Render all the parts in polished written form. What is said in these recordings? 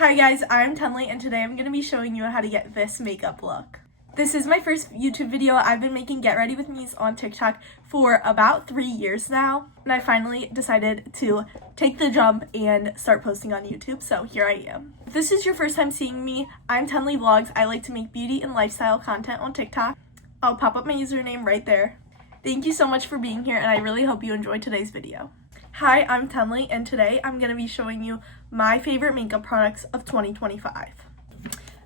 Hi guys, I'm Tenley and today I'm going to be showing you how to get this makeup look. This is my first YouTube video. I've been making Get Ready With Me's on TikTok for about 3 years now, and I finally decided to take the jump and start posting on YouTube, so here I am. If this is your first time seeing me, I'm Tenley Vlogs. I like to make beauty and lifestyle content on TikTok. I'll pop up my username right there. Thank you so much for being here, and I really hope you enjoyed today's video. Hi, I'm Tenley, and today I'm going to be showing you my favorite makeup products of 2025.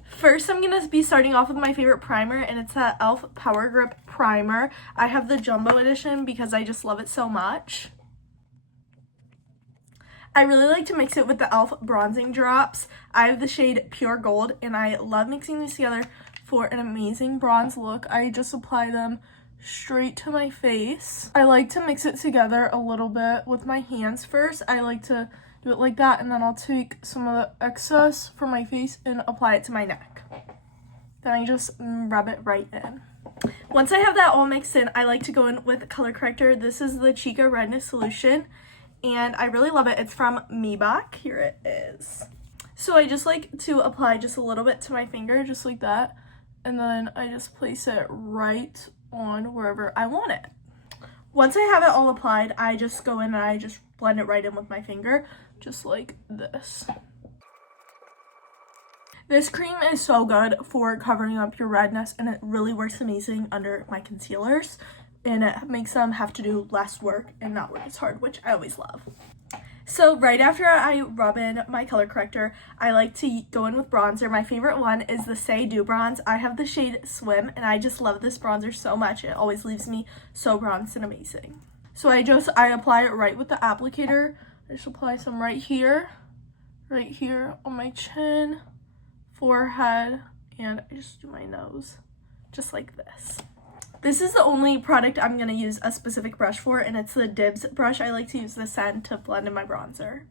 First, I'm going to be starting off with my favorite primer, and it's that e.l.f. Power Grip Primer. I have the Jumbo Edition because I just love it so much. I really like to mix it with the e.l.f. Bronzing Drops. I have the shade Pure Gold, and I love mixing these together for an amazing bronze look. I just apply them straight to my face. I like to mix it together a little bit with my hands first. I like to do it like that, and then I'll take some of the excess from my face and apply it to my neck. Then I just rub it right in. Once I have that all mixed in, I like to go in with color corrector. This is the Chica Redness Solution, and I really love it. It's from Maybach. Here it is. So I just like to apply just a little bit to my finger, just like that, and then I just place it right on wherever I want it. Once I have it all applied, I just go in and I just blend it right in with my finger, just like this. This cream is so good for covering up your redness, and it really works amazing under my concealers, and it makes them have to do less work and not work as hard, which I always love. So right after I rub in my color corrector, I like to go in with bronzer. My favorite one is the Say Dew Bronze. I have the shade Swim, and I just love this bronzer so much. It always leaves me so bronzed and amazing. So I apply it right with the applicator. I just apply some right here on my chin, forehead, and I just do my nose, just like this. This is the only product I'm going to use a specific brush for, and it's the Dibs brush. I like to use this end to blend in my bronzer.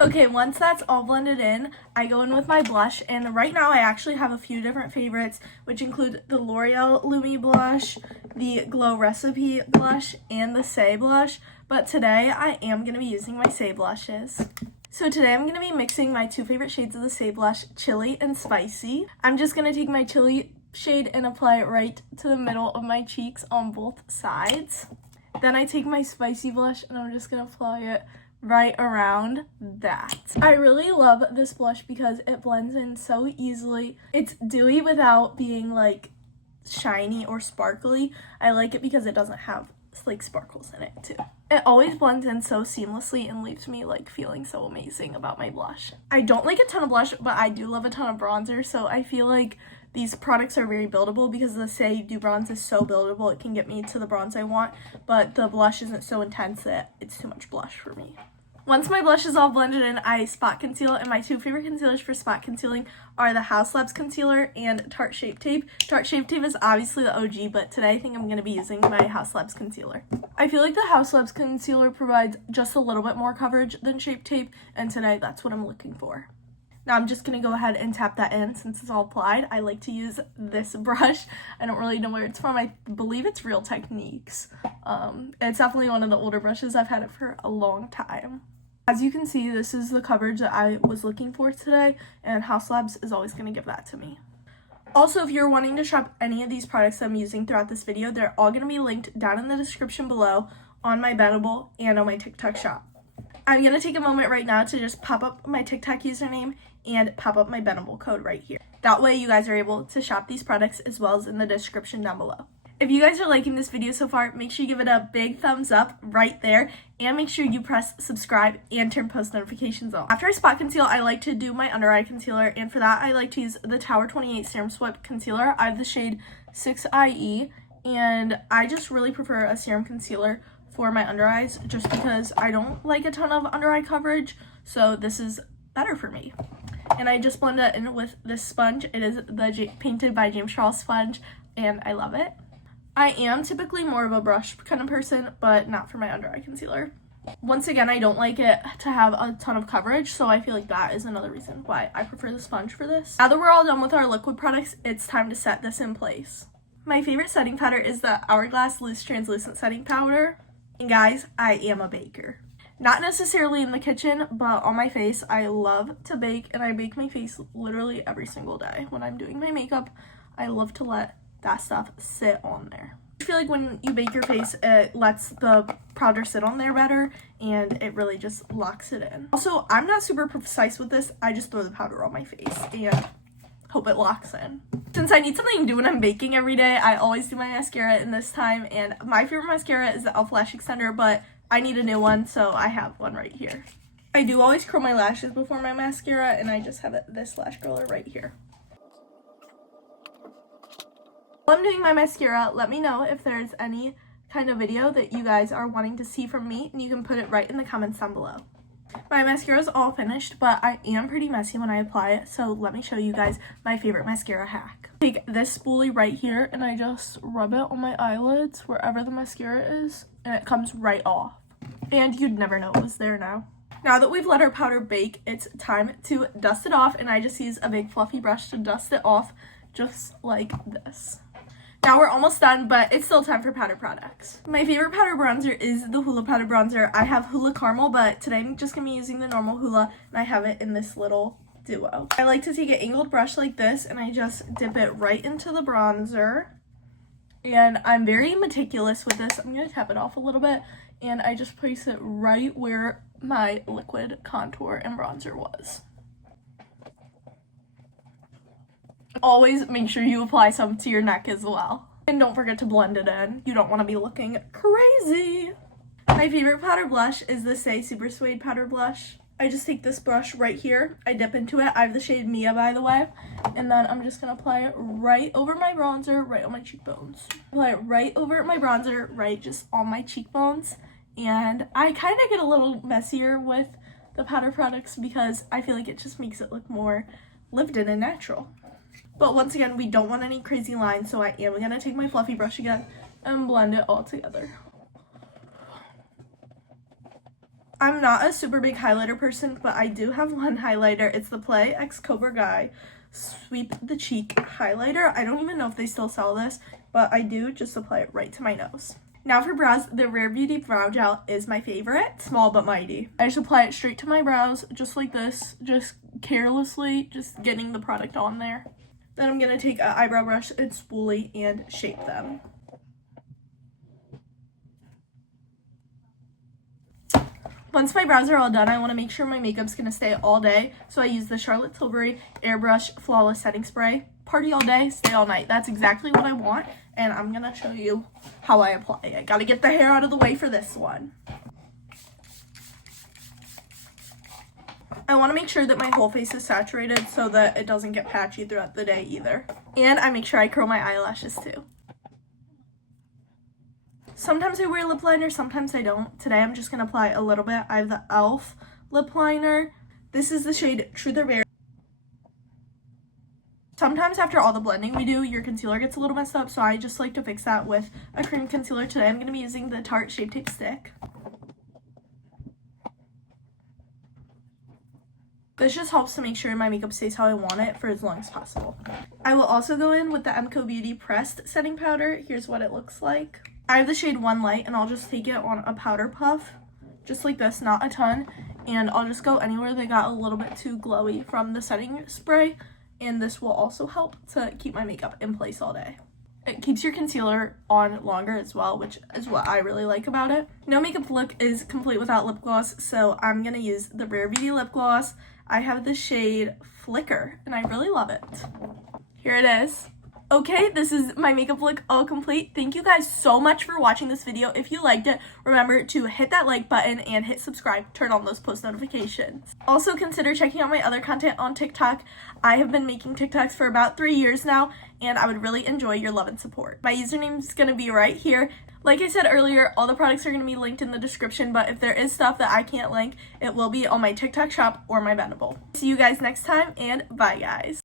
Okay, once that's all blended in, I go in with my blush, and right now I actually have a few different favorites, which include the L'Oreal Lumi blush, the Glow Recipe blush, and the Say blush, but today I am going to be using my Say blushes. So today I'm going to be mixing my two favorite shades of the Say blush, Chili and Spicy. I'm just going to take my Chili shade and apply it right to the middle of my cheeks on both sides. Then I take my Spicy blush and I'm just going to apply it right around that. I really love this blush because it blends in so easily. It's dewy without being like shiny or sparkly. I like it because it doesn't have like sparkles in it too. It always blends in so seamlessly and leaves me like feeling so amazing about my blush. I don't like a ton of blush, but I do love a ton of bronzer, so I feel like these products are very buildable because the Say Dew Bronze is so buildable. It can get me to the bronze I want, but the blush isn't so intense that it's too much blush for me. Once my blush is all blended in, I spot conceal, and my two favorite concealers for spot concealing are the Haus Labs Concealer and Tarte Shape Tape. Tarte Shape Tape is obviously the OG, but today I think I'm going to be using my Haus Labs Concealer. I feel like the Haus Labs Concealer provides just a little bit more coverage than Shape Tape, and today that's what I'm looking for. Now I'm just going to go ahead and tap that in since it's all applied. I like to use this brush. I don't really know where it's from. I believe it's Real Techniques. It's definitely one of the older brushes. I've had it for a long time. As you can see, this is the coverage that I was looking for today, and Haus Labs is always going to give that to me. Also, if you're wanting to shop any of these products I'm using throughout this video, they're all going to be linked down in the description below on my Bendable and on my TikTok shop. I'm going to take a moment right now to just pop up my TikTok username and pop up my Bendable code right here. That way you guys are able to shop these products as well as in the description down below. If you guys are liking this video so far, make sure you give it a big thumbs up right there, and make sure you press subscribe and turn post notifications on. After I spot conceal, I like to do my under eye concealer, and for that I like to use the Tower 28 Serum Swipe Concealer. I have the shade 6IE, and I just really prefer a serum concealer for my under eyes just because I don't like a ton of under eye coverage, so this is better for me. And I just blend it in with this sponge. It is the Painted by James Charles sponge, and I love it. I am typically more of a brush kind of person, but not for my under eye concealer. Once again, I don't like it to have a ton of coverage, so I feel like that is another reason why I prefer the sponge for this. Now that we're all done with our liquid products, it's time to set this in place. My favorite setting powder is the Hourglass Loose Translucent Setting Powder. And guys, I am a baker. Not necessarily in the kitchen, but on my face. I love to bake, and I bake my face literally every single day. When I'm doing my makeup, I love to let that stuff sit on there. I feel like when you bake your face, it lets the powder sit on there better, and it really just locks it in. Also, I'm not super precise with this. I just throw the powder on my face and hope it locks in. Since I need something to do when I'm baking every day, I always do my mascara in this time, and my favorite mascara is the e.l.f. Lash Extender, but I need a new one, so I have one right here. I do always curl my lashes before my mascara, and I just have this lash curler right here. While I'm doing my mascara, let me know if there's any kind of video that you guys are wanting to see from me, and you can put it right in the comments down below. My mascara is all finished, but I am pretty messy when I apply it, so let me show you guys my favorite mascara hack. Take this spoolie right here, and I just rub it on my eyelids wherever the mascara is, and it comes right off. And you'd never know it was there now. Now that we've let our powder bake, it's time to dust it off, and I just use a big fluffy brush to dust it off, just like this. Now we're almost done, but it's still time for powder products. My favorite powder bronzer is the Hoola powder bronzer. I have Hoola Caramel, but today I'm just going to be using the normal Hoola, and I have it in this little duo. I like to take an angled brush like this, and I just dip it right into the bronzer. And I'm very meticulous with this. I'm going to tap it off a little bit, and I just place it right where my liquid contour and bronzer was. Always make sure you apply some to your neck as well. And don't forget to blend it in. You don't want to be looking crazy. My favorite powder blush is the Say Super Suede powder blush. I just take this brush right here. I dip into it. I have the shade Mia, by the way. And then I'm just going to apply it right over my bronzer, right on my cheekbones. Apply it right over my bronzer, right just on my cheekbones. And I kind of get a little messier with the powder products because I feel like it just makes it look more lived in and natural. But once again, we don't want any crazy lines, so I am going to take my fluffy brush again and blend it all together. I'm not a super big highlighter person, but I do have one highlighter. It's the Play X Cobra Guy Sweep the Cheek highlighter. I don't even know if they still sell this, but I do just apply it right to my nose. Now for brows, the Rare Beauty Brow Gel is my favorite. Small but mighty. I just apply it straight to my brows, just like this, just carelessly, just getting the product on there. Then I'm going to take an eyebrow brush and spoolie and shape them. Once my brows are all done, I want to make sure my makeup's going to stay all day. So I use the Charlotte Tilbury Airbrush Flawless Setting Spray. Party all day, stay all night. That's exactly what I want. And I'm going to show you how I apply it. Got to get the hair out of the way for this one. I want to make sure that my whole face is saturated so that it doesn't get patchy throughout the day either. And I make sure I curl my eyelashes too. Sometimes I wear lip liner, sometimes I don't. Today I'm just going to apply a little bit. I have the e.l.f. lip liner. This is the shade Truth or Dare. Sometimes after all the blending we do, your concealer gets a little messed up, so I just like to fix that with a cream concealer. Today I'm going to be using the Tarte Shape Tape Stick. This just helps to make sure my makeup stays how I want it for as long as possible. I will also go in with the MCO Beauty Pressed Setting Powder. Here's what it looks like. I have the shade One Light, and I'll just take it on a powder puff, just like this, not a ton. And I'll just go anywhere that got a little bit too glowy from the setting spray. And this will also help to keep my makeup in place all day. It keeps your concealer on longer as well, which is what I really like about it. No makeup look is complete without lip gloss, so I'm going to use the Rare Beauty lip gloss. I have the shade Flicker, and I really love it. Here it is. Okay, this is my makeup look all complete. Thank you guys so much for watching this video. If you liked it, remember to hit that like button and hit subscribe. Turn on those post notifications. Also, consider checking out my other content on TikTok. I have been making TikToks for about 3 years now, and I would really enjoy your love and support. My username is going to be right here. Like I said earlier, all the products are going to be linked in the description, but if there is stuff that I can't link, it will be on my TikTok shop or my Venable. See you guys next time, and bye guys.